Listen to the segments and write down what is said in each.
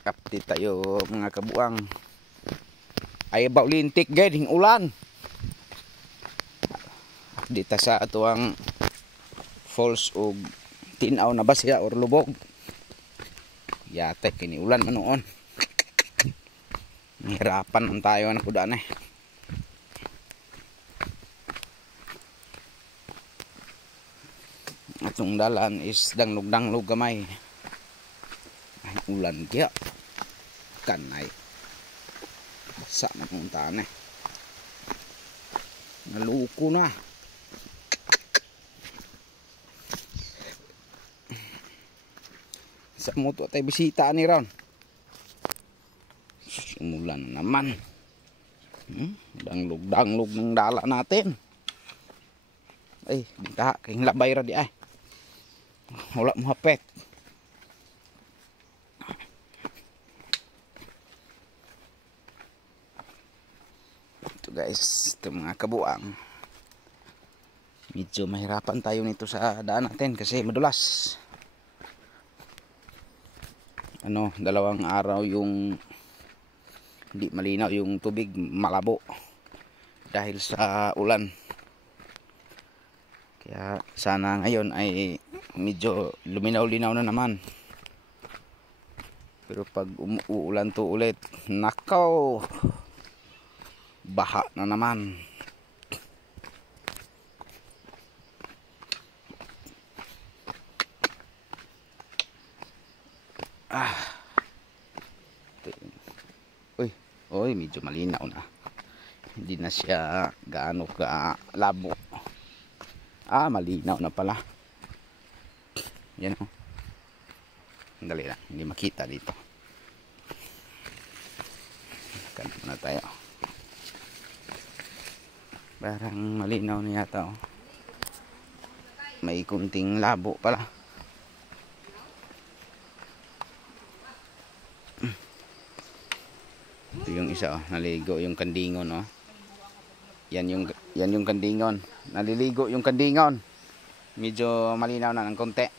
Update tayo mga kabuang. Ay baulintik gayud ulan. Update sa ato ang falls og tinaw na ba siya or lubog. Yate kini ulan man noon. Nahirapan man tayo na kudan eh. Atong dalan is danglog-danglog gamay. Ay ulan kaya. Kanay. Basa na puntaan eh. Naluko na. Sa moto tayo bisita ni Ron. Simulan na naman. Danglog-danglog ng dala natin. Ay, bingka kayong labay ra di ay. Wala mo hapet. Ito guys, ito mga kabuang. Medyo mahirapan tayo nito sa daan natin kasi madulas. Dalawang araw yung hindi malinaw yung tubig, malabo dahil sa ulan. Kaya sana ngayon ay medyo luminaw-linaw na naman. Pero pag uulan to ulit, nakaw, baha na naman. Oy, medyo malinaw na. Hindi na siya gaano ka labo. Malinaw na pala. Yan o. Dali lang, hindi makita dito. Kanto na tayo. Parang malinaw na yata o. May kunting labo pala. Ito yung isa oh, naligo yung kandingon oh. Yan yung kandingon. Naliligo yung kandingon. Medyo malinaw na ng konti.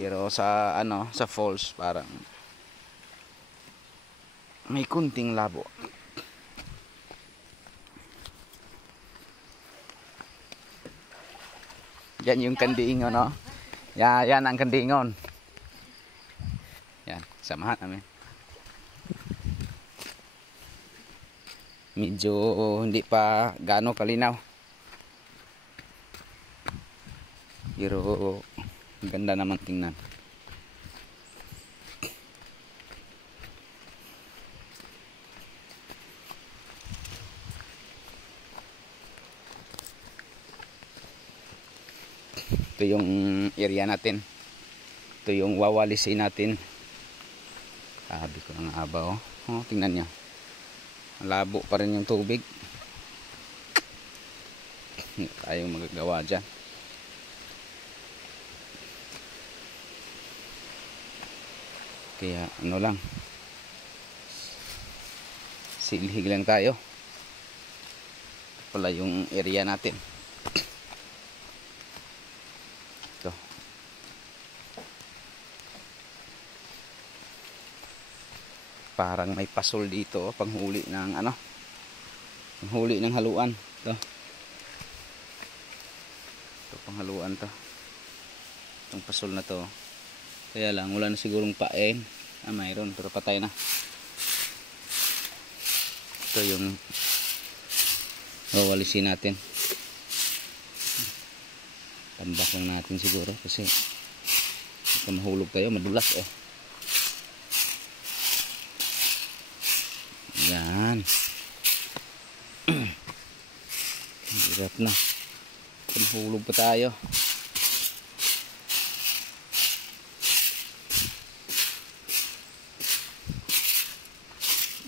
Pero sa sa falls parang may kunting labo. Yan yung kandingon oh. Yan ang kandingon. Yan, samahan namin. Medyo hindi pa gaano kalinaw. Pero ganda naman tingnan. Ito yung area natin. Ito yung wawalisin natin. Sabi ko na nga ba oh. Tingnan niyo. Labo pa rin yung tubig. Hindi tayong magagawa dyan. Kaya lang, silhig lang tayo. Ito pala yung area natin. Ito. Parang may pasol dito panghuli ng panghuli ng haluan. Ito panghaluan to. Itong pasol na to. Kaya lang wala na sigurong pain. Mayroon pero patay na. Ito yung wawalisin natin. Tambak lang natin siguro kasi kung mahulog tayo madulas eh. Yan. Hirap na. Hulog pa tayo.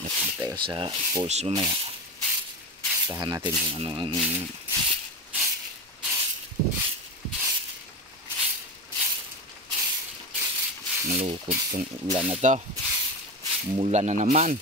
Dapat tayo sa falls mamaya. Tahan natin kung ano ang malukod tong ulan na to. Mula na naman.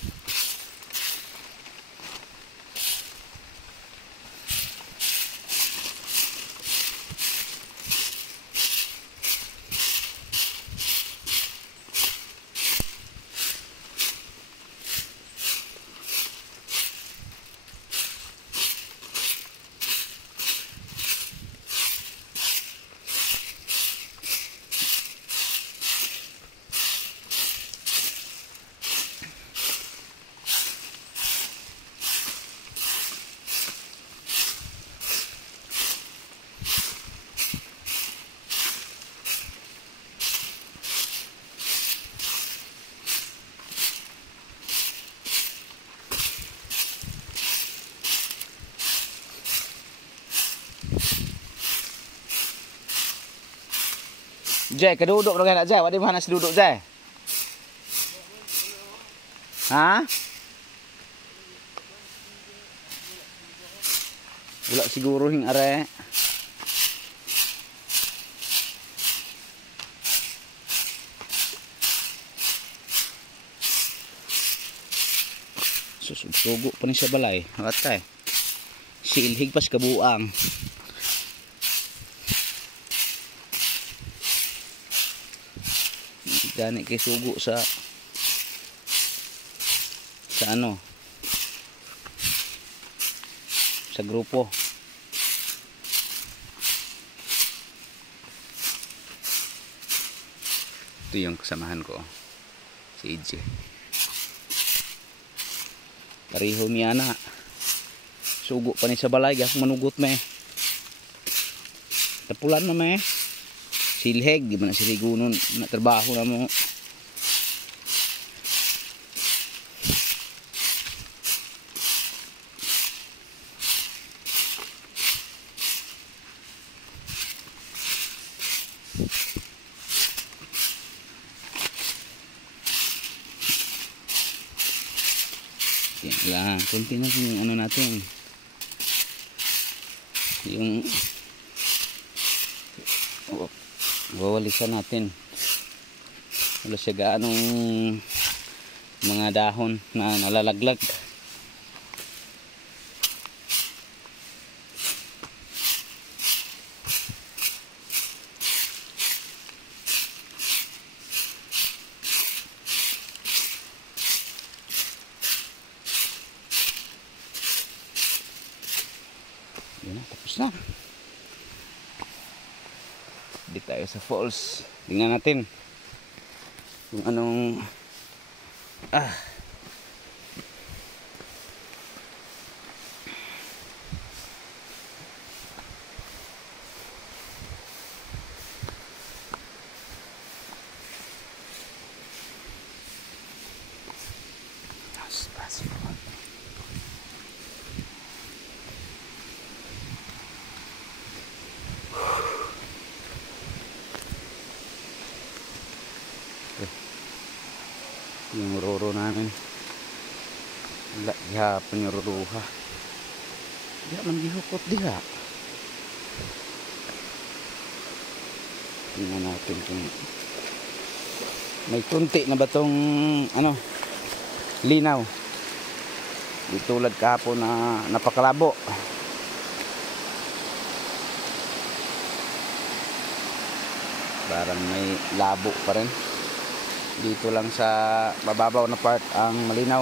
Jay, kadudok na gana Jay. Wadi mo hanas dudok Jay. Ha? Wala siguro hing are. Susugo pa ni sa balay. Watay. Silhig pas kabuang. Gani kay sugo sa ano? Sa grupo. Ito yung kasamahan ko. Si EJ. Pariho niya na. Sugo pa ni sa balay. Gas manugot me. Tapulan na me. Silheg. Di ba na siligunon. Natrabaho na mo. Yan, konti na yung ano natin, yung wawalisan natin. Wala siya gaanong mga dahon na nalalaglag. Yan na, tapos na. Di tayo sa falls. Tingnan natin yung anong yung roro namin. Wala, gihapon yung ruruha. Di man gihukot diha. Tingnan natin kung may kunti na ba tong ano, linaw. Di tulad kahapon na napakalabo. Parang may labo pa rin. Dito lang sa mababaw na part ang malinaw.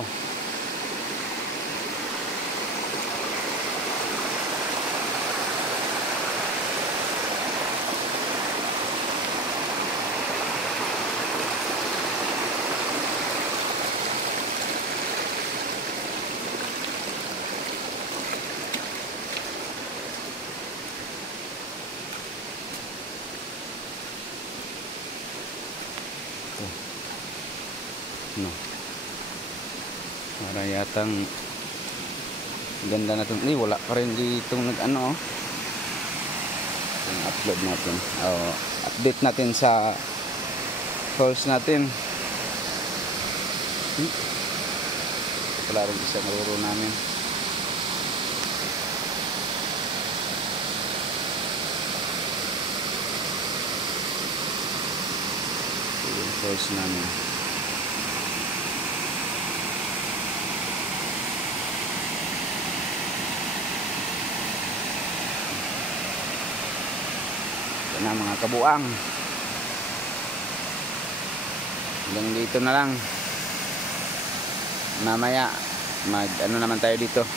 No. Para yatang ganda na itong, wala pa rin ditong nag-ano. Yung upload natin, update natin sa falls natin. Wala rin isang roro namin. Yung falls namin. Na mga kabuang, hanggang dito na lang. Mamaya mag ano naman tayo dito,